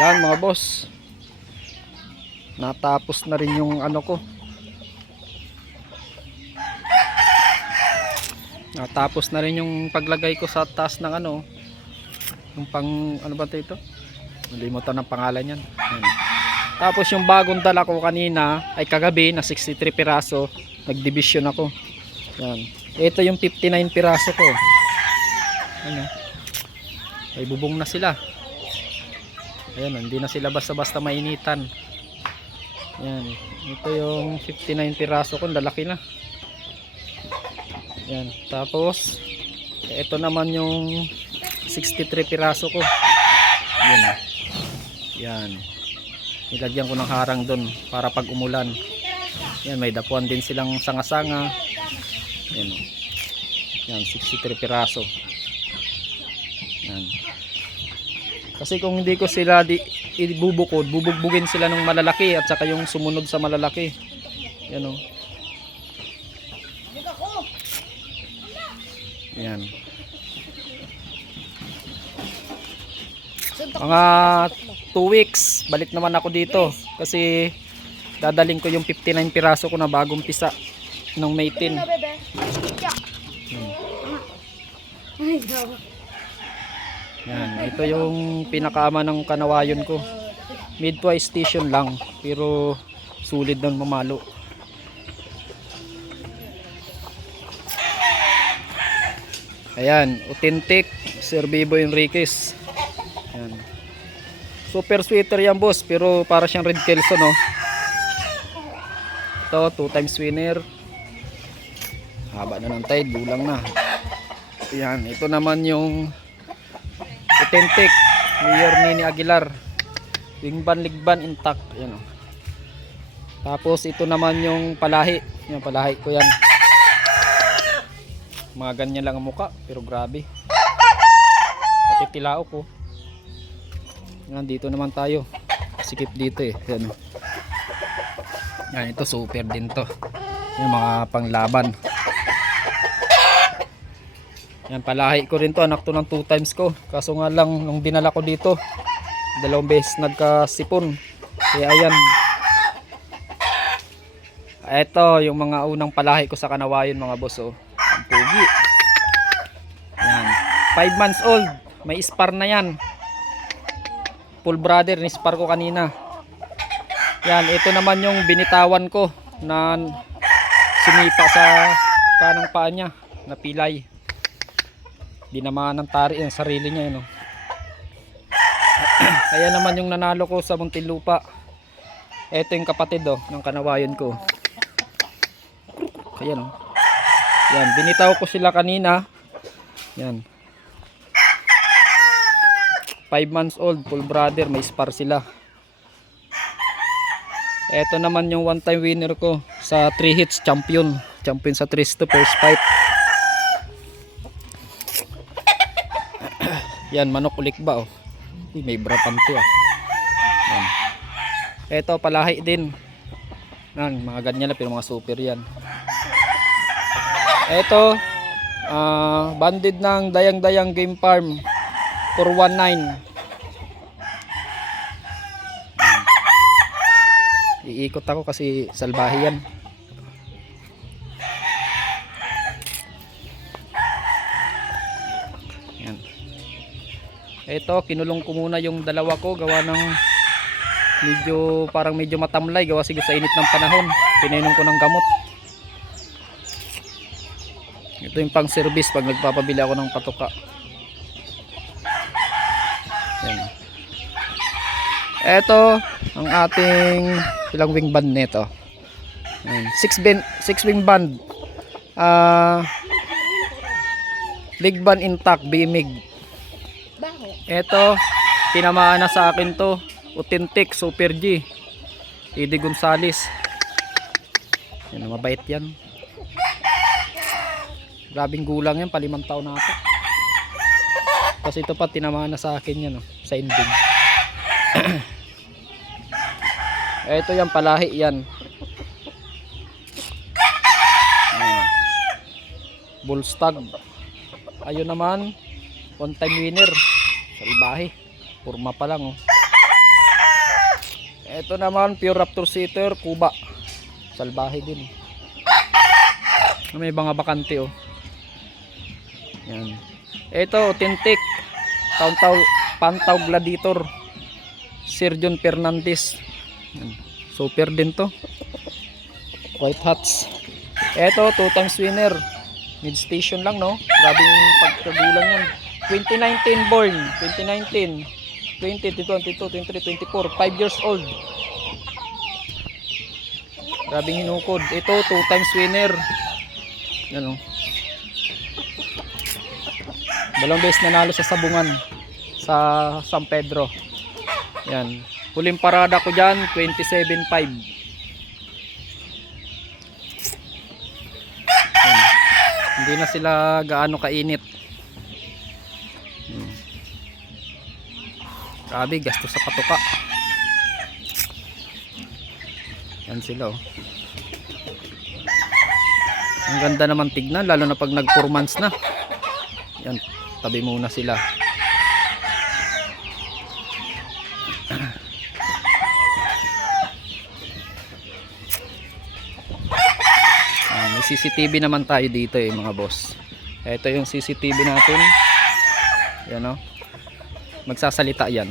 Yan mga boss. Natapos na rin yung ano ko. Natapos na rin yung paglagay ko sa taas ng ano. Yung pang ano ba 'to ito? Nalimutan ng pangalan yan. Yan. Tapos yung bagong dala ko kanina ay kagabi na 63 piraso. Nagdivision ako. Yan. Ito yung 59 piraso ko. Ano? Ay bubong na sila. Ayan, hindi na sila basta-basta mainitan. Yan. Ito yung 59 piraso ko, lalaki na. Yan. Tapos, ito naman yung 63 piraso ko. Yan. ah. Yan. Nilagyan ko ng harang doon para pag umulan. Yan, may dapuan din silang sanga-sanga. Yan. Yan, 63 piraso. Yan. Kasi kung hindi ko sila di ibubukod, bubugbugin sila ng malalaki at saka yung sumunod sa malalaki. Yan oh. Yan. Mga 2 weeks, balik naman ako dito kasi dadaling ko yung 59 piraso ko na bagong pisa nung May 10. Na, bebe. Yeah. Ay. Yan, ito yung pinakaama ng kanawayon ko. Midway station lang, pero sulit ng mamalo. Ayan, authentic Sir Bibo Enriquez. Ayan. Super sweeter yan boss, pero para siyang Red Kelso no. Ito, two times winner. Haba na ng tide, bulang na. Ayan, ito naman yung authentic Mayor Nini Aguilar. Wingban ligban intact yan o. tapos ito naman yung palahi. Yung palahi ko yan. Mga ganyan lang ang muka pero grabe. Pati tilao ko. Yan dito naman tayo. Sikip dito eh yan yan ito super din to. Yung mga panglaban yan, palahi ko rin to. Anak to ng 2 times ko. Kaso nga lang, nung dinala ko dito, dalawang beses nagkasipon. Kaya ayan. Ito, yung mga unang palahi ko sa kanawayon mga boss. Oh. Ang pugi. Yan. 5 months old. May spar na yan. Full brother, ni-spar ko kanina. Yan, ito naman yung binitawan ko na sumipa sa kanang paa niya na pilay dinamaan ng tari yung sarili niya yun, oh. kaya naman yung nanalo ko sa Muntinlupa eto yung kapatid oh, ng kanawayon ko. Kaya no? Yan binitaw ko sila kanina. Yan. 5 months old full brother may spar sila. Eto naman yung one time winner ko sa 3 hits champion. Champion sa 3 to first fight Yan, manok ulik ba oh. May brapan to ah. Yan. Ito, palahi din. Yan, mga ganyan na pero mga super yan. Ito, ah, banded ng dayang-dayang game farm. 419. Iikot ako kasi salbahi yan. Yan. Ito, kinulong ko muna yung dalawa ko gawa ng medyo parang medyo matamlay gawa siguro sa init ng panahon. Pinainom ko ng gamot. Ito yung pang service pag nagpapabili ako ng patuka. Yan. Ito ang ating ilang wing band nito. Yan. Six, bin, six wing band. Ah Big band intact, bimig. Eto, tinamaan na sa akin to. Authentic, Super G. Eddie Gonzales. Yan, mabait yan. Grabing gulang yan, palimang taon na ata. Kasi ito pa, tinamaan na sa akin yan, oh, sa ending. Ito yan, palahi yan. Bullstag. Ayun naman, one time winner. Salbahe. Purma pa lang, oh. Ito naman, pure raptor sitter, kuba. Salbahe din. May mga bakante oh. Yan. Ito, authentic. Taw-taw, pantaw gladiator. John Fernandez. Yan. Super din to. White hats. Ito, two times winner. Mid station lang no. Grabing pagkagulang yan. 2019 born. 2019. 20, 22, 23, 24. 5 years old. Grabing hinukod. Ito, two times winner. Yan o. Dalawang beses nanalo sa sabungan sa San Pedro. Yan. Huling parada ko dyan, 27.5. Yan. Hindi na sila gaano kainit. Grabe, gasto sa patuka. Yan sila oh. Ang ganda naman tignan, lalo na pag nag 4 months na. Yan, tabi muna sila. Ah, may CCTV naman tayo dito eh mga boss. Ito yung CCTV natin. Yan oh. Magsasalita yan.